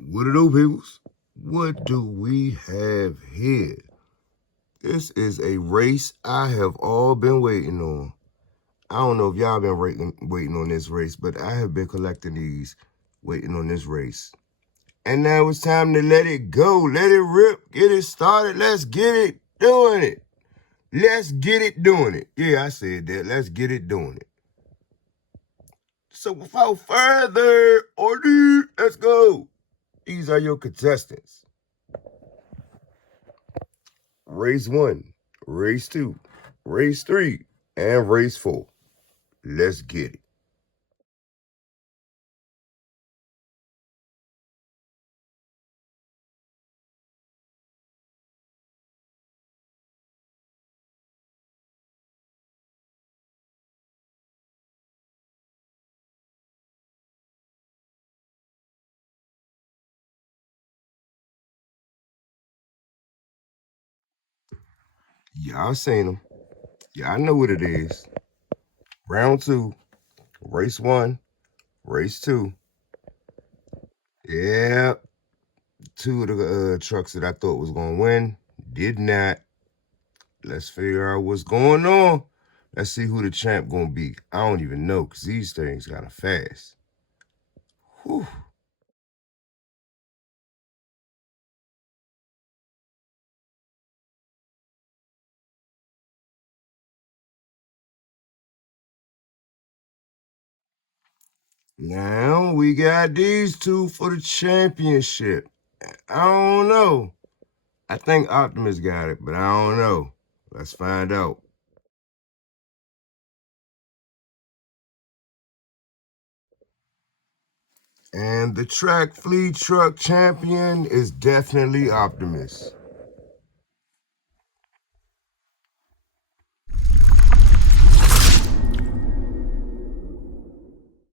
What it do, peoples? What do we have here? This is a race I have all been waiting on. I don't know if y'all been waiting on this race, but I have been collecting these, waiting on this race. And now it's time to let it go. Let it rip. Get it started. Let's get it doing it. Let's get it doing it. Yeah, I said that. Let's get it doing it. So without further ado, let's go. These are your contestants. Race 1, Race 2, Race 3, and Race 4. Let's get it. Y'all seen them. Y'all know what it is. Round 2, Race 1, Race 2. Yeah, two of the trucks that I thought was going to win did not. Let's figure out what's going on. Let's see who the champ going to be. I don't even know because these things kind of fast. Whew. Now we got these two for the championship. I don't know. I think Optimus got it, but I don't know. Let's find out. And the track fleet truck champion is definitely Optimus.